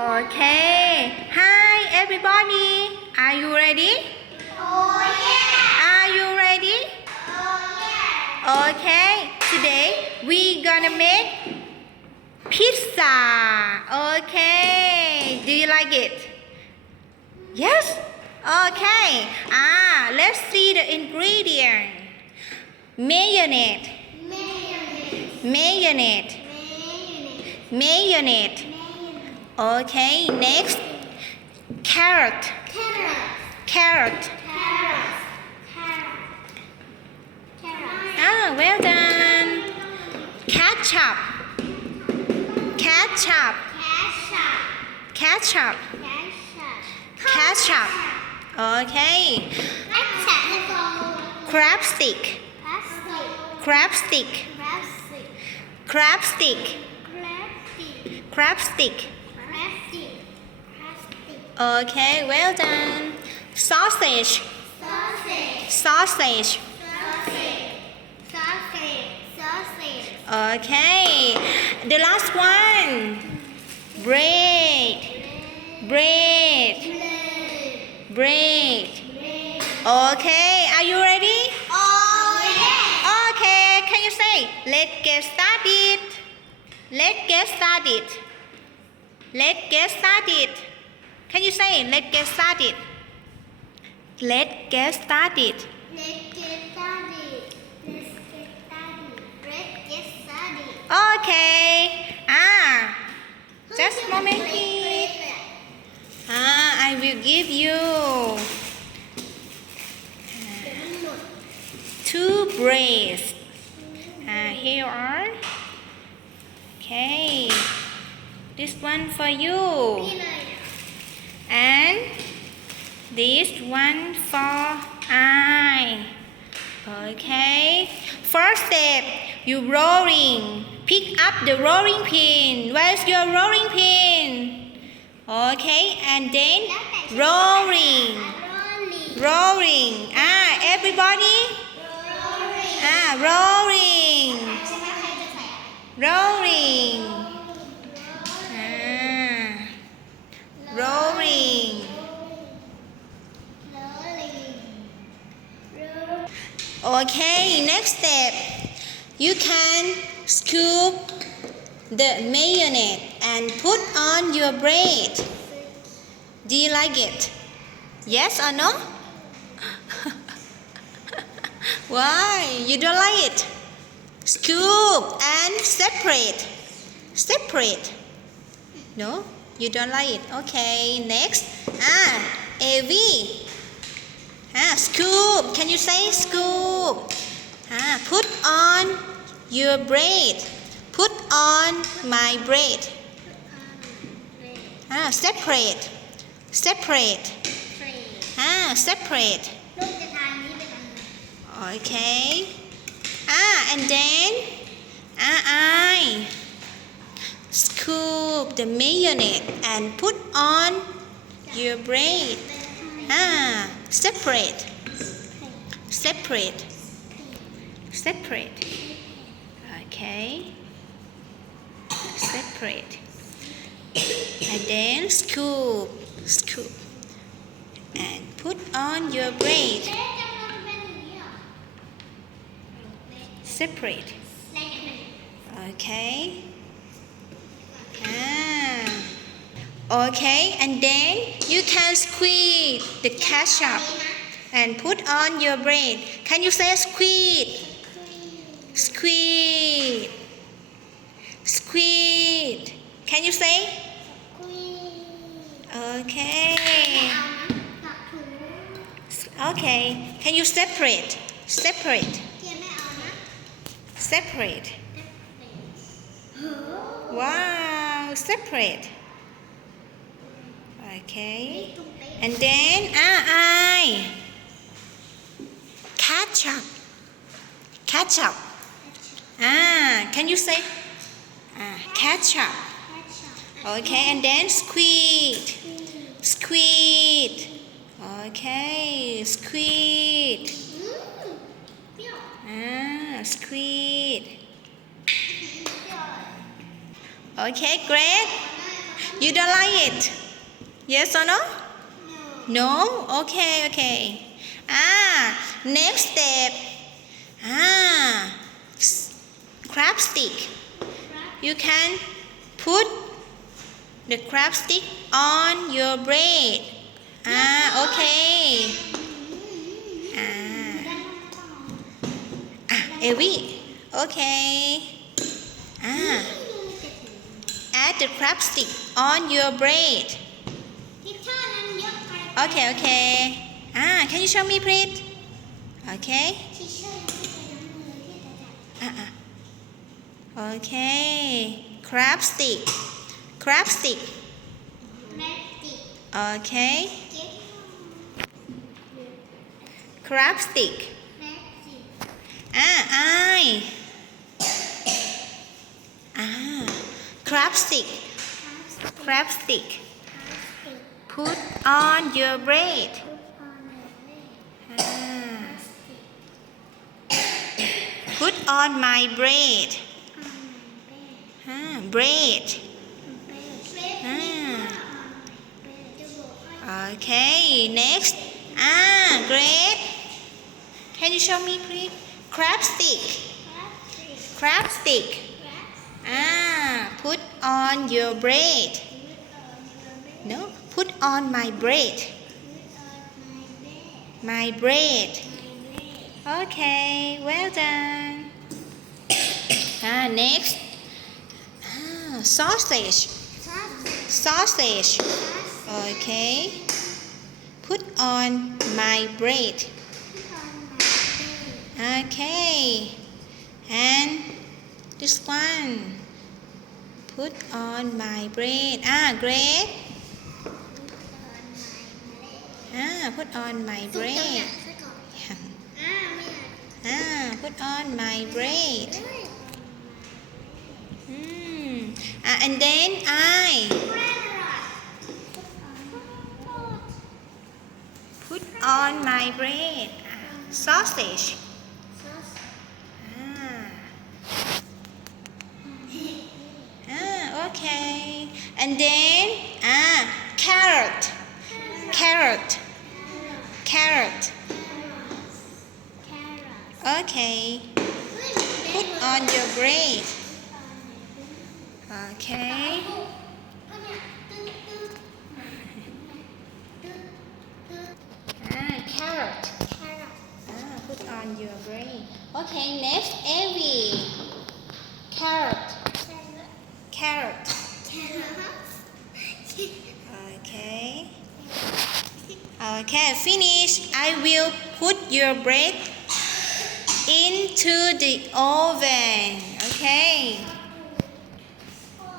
Okay. Hi everybody. Are you ready? Oh yeah. Are you ready? Oh yeah. Okay. Today we gonna make pizza. Okay. Do you like it? Yes? Okay. Let's see the ingredient. Mayonnaise. Mayonnaise. Mayonnaise. Mayonnaise. Okay. Next. Carrot. Carrot. Carrot. Carrot. Well done. Ketchup. Ketchup. Ketchup. Ketchup. Okay. Crab stick. Crab stick. Crab stick. Crab stick. Okay, well done. Sausage. Sausage. Okay. The last one. Bread. Bread. Bread. Okay, are you ready? Okay, can you say, let's get started? Let's get started. Let's get started. Can you say, let's get started? Let's get started. Okay. Just a moment, please. I will give you 2 breads. Here are. Okay. This one for you. And this one for I. Okay. First step, you rolling. Pick up the rolling pin. Where's your rolling pin? Okay, and then rolling. Rolling. Everybody. Rolling. Rolling. Rolling. Okay, next step. You can scoop the mayonnaise and put on your bread. Do you like it? Yes or no? Why? You don't like it? Scoop and separate. Separate. No? You don't like it? Okay, next. AV. Scoop. Can you say scoop? Put on your bread. Put on my bread. Separate. Separate. Separate. Okay. And then I scoop the mayonnaise and put on your bread. Separate. Separate. Separate. Okay. Separate. And then scoop. Scoop. And put on your bread. Separate. Okay. Okay, and then you can squeeze the ketchup and put on your bread. Can you say squeeze? Squeeze. Squeeze. Can you say? Okay. Okay. Can you separate? Separate. Separate. Wow, separate. Okay. And then ketchup. Ketchup. Can you say ketchup? Okay, and then squeeze. Squeeze. Okay, squeeze. Squeeze. Okay, great. You don't like it? Yes or no? No? Okay, okay. Next step. Crab stick. You can put the crab stick on your bread. Okay. Evie. Okay. Add the crab stick on your bread. Okay, okay. Can you show me, please? Okay. Okay. Crab stick. Crab stick. Okay. Crab stick. I. Crab stick. Crab stick. Put on your bread. Put on my bread. Bread. Okay, next. Great. Can you show me, please? Crab stick. Crab stick. Put on your bread. No, put on my bread. My bread. Okay, well done. Next. Sausage. Sausage. Okay. Put on my bread. Okay. And this one. Put on my bread. Great. Put on my bread. Put on my bread. And then I put on my bread. Sausage. Okay. And then carrot. Carrot. Carrot. Okay. Put on your bread. Okay. Carrot. Put on your bread. Okay, next, Evie. Carrot. Carrot. Okay. Okay, finish. I will put your bread into the oven.